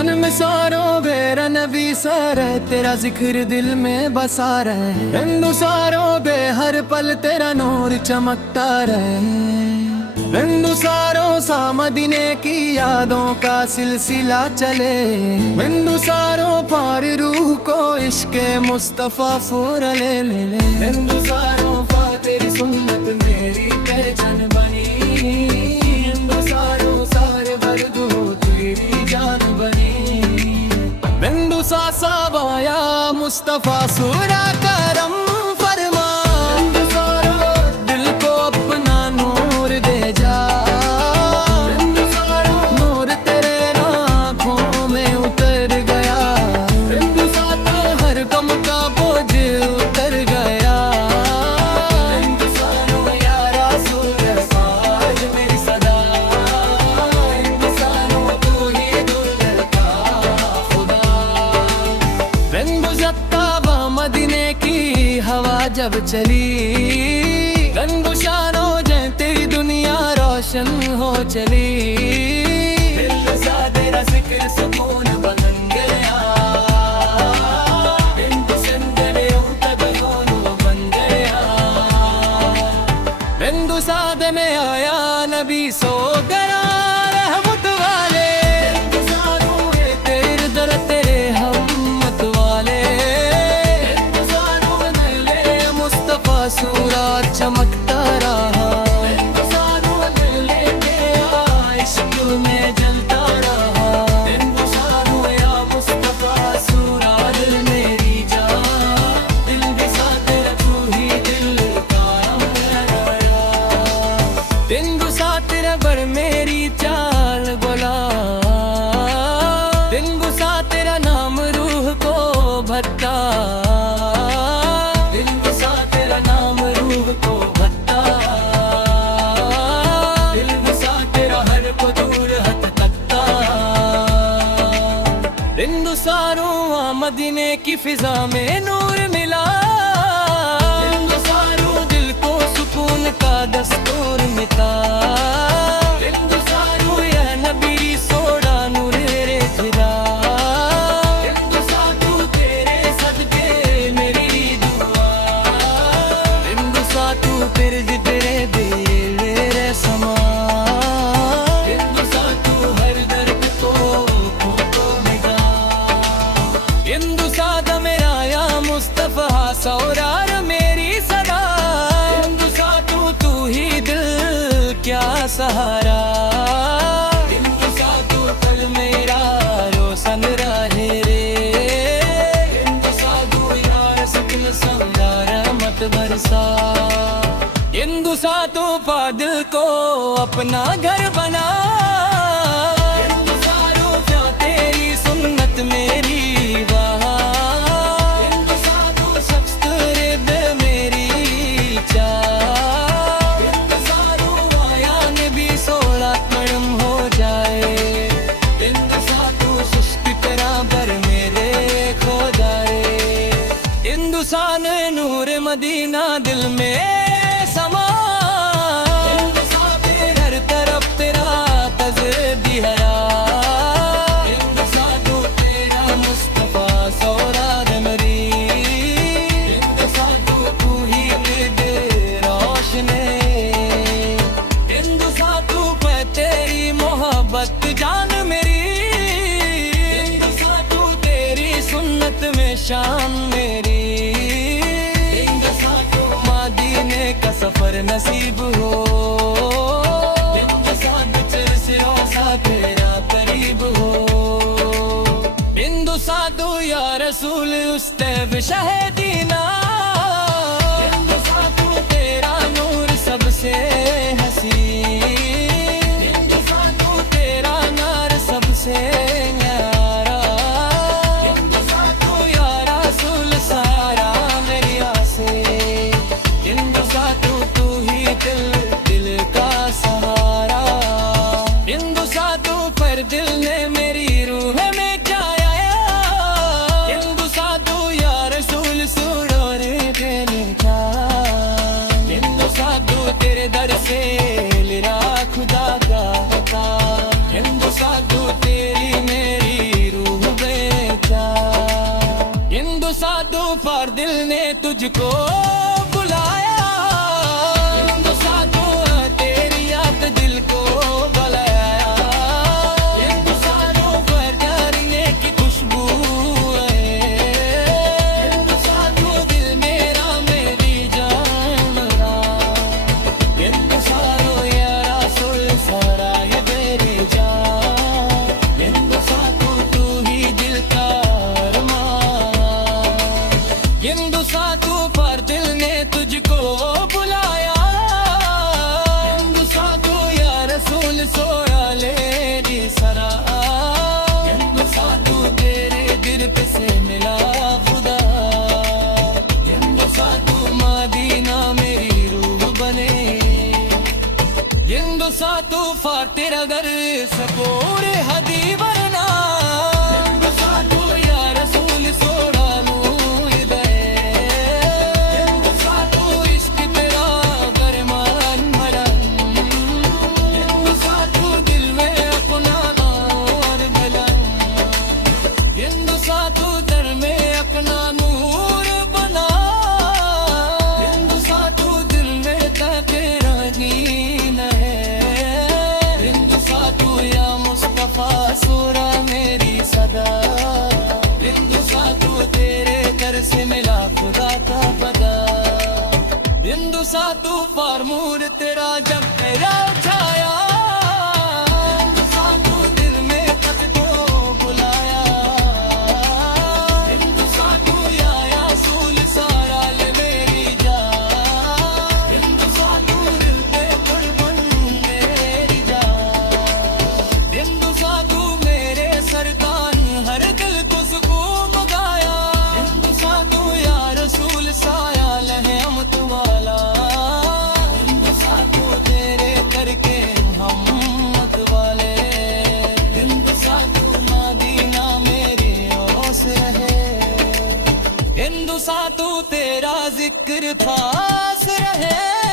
जन्म सारों बेरा नबी सारे तेरा जिक्र दिल में बसा रहे। हिंदू सारों बे हर पल तेरा नूर चमकता रहे। हिंदू सारों सा मदीने की यादों का सिलसिला चले। हिंदू सारों पार रूह को इश्क़े मुस्तफ़ा फूर ले ले ले। हिंदू सारों पा तेरी सुन्नत मेरी पहचान बनी। हिंदू सारों सारे वर्द हो तेरी जान बनी। हिंदू सा साबाया मुस्तफ़ा सूरा करम फरमा। हिंदू सारों दिल को अपना नूर दे जा। हिंदू सारों नूर तेरे आँखों में उतर गया। हिंदू साता हर गम का बोझ उतर गया। हिंदू सारों या रसूल साज मेरी सदा। हिंदू सारों तू ही दुल का खुदा। हिंदू सत्ता मदीने की हवा जब चली। हिंदू शानों जय तेरी दुनिया रोशन हो चली। हिंदू सा तेरा जिक्र सुकून बन गया। हिंदू सिंदरे तब दोनों बन गया। हिंदू साद में आया नबी सो गया रहमत वाले। हिंदू सारों तेरे दर तेरे हमत वाले। हिंदू सारों ले मुस्तफ़ा सूरा चमकता रहा। हिंदू सारों ले गया इश्क़ में जलता रहा। हिंदू सारों या मुस्तफ़ा सूरा दिल मेरी जान। दिल भी साथ तेरा तू ही दिल का रंग। हिंदू सा तेरा बर मेरी चाल बोला। हिंदू सा तेरा नाम रूह को भरता। हिंदू सा तेरा नाम रूह को भरता। हिंदू सा तेरा हर को दूर हद तकता। हिंदू सारों मदीने की फिजा में नूर मिला। हिंदू सारों दिल को सुकून का दस्तूर मिटा। हिंदू सारों या नबी सोड़ा नूर रे फिरा। हिंदू साधु तेरे सदके मेरी दुआ। हिंदू साधु तेरे तेरे दिल रे समा। हिंदू साधु हर दर्द को निगा। हिंदू साध मेरा या मुस्तफ़ा सौरार मेरी सदा। हिंदू साधु तू ही दिल क्या सहारा। हिंदू साधु कल मेरा रोशन रहे रे। हिंदू साधु यार सकिन संगार मत बरसा। हिंदू साधु पादिल को अपना घर बना। हिंदू साधु क्या तेरी सुन्नत मेरी वहाँ। हिंदू साधु शख्स तेरे दे मेरी चाह। हिंदू साधु आया नबी सोला कड़म हो जाए। हिंदू साधु सुस्ती तेरा बर मेरे खो जाए। हिंदू सान नूर मदीना दिल में समा। हिंदू सा हर तरफ तेरा तज़्बी हरा। हिंदू साधु तेरा मुस्तफ़ा सौराद मरी। हिंदू साधु तू ही दे रोशने। हिंदू साधु पे तेरी मोहब्बत जान मेरी। हिंदू साधु तेरी सुन्नत में शान मेरी। हिंदू साधु मदीने का सफर नसीब हो। हिंदू साधु चल सिरों सा तेरा करीब हो। हिंदू साधु या रसूल उस्तैब शहदीना। हिंदू साधु तेरा नूर सबसे हसी। हिंदू साधु तेरा नार सबसे न्यारा। हिंदू साधु या रसूल सारा मेरी आसे। हिंदू साधु तू ही दिल का सहारा। हिंदू साधु पर दिल ने मेरी रूह में जाया। हिंदू साधु या रसूल सुनो रे तेरे क्या। हिंदू साधु तेरे दर से लिरा खुदा का होता। हिंदू साधु तेरी मेरी तूफान दिल ने तुझको बुलाया, हिंदुसा तू है तेरी याद दिल को बुलाया, हिंदुसा तू पर करने की खुशबू है, हिंदुसा तू दिल मेरा मेरी जान मेरा, हिंदुसा रो यारा सुल सारा ये मेरी जान, हिंदुसा तू ही दिल का हिंदुसा तू पर दिल ने तुझको बुलाया, हिंदुसा तू या रसूल सोया लेरी सरा, हिंदुसा तू तेरे दिल पे से मिला खुदा, हिंदुसा तू मदीना मेरी रूह बने, हिंदुसा तू फार तेरा घर सपोर हदी बना, हिंदुसा तू या रसूल सोड़ा से मिला खुदा का पता, हिंदुसा तू फार्मूर तेरा जब तेरा छाया, हिंदुसा तू दिल में खत को बुलाया, हिंदुसा तू या सूल सारा ले मेरी जान, हिंदुसा तू दिल पे कुर्बान मेरी जान, हिंदुसा तू मेरे सरतान हर दिल को सुकून गाया, रसूल साया रहमत वाला, हिंदुसा तू तेरे करके हम मत वाले, हिंदुसा तू मदीना मेरी ओस रहे, हिंदुसा तू तेरा जिक्र खास रहे।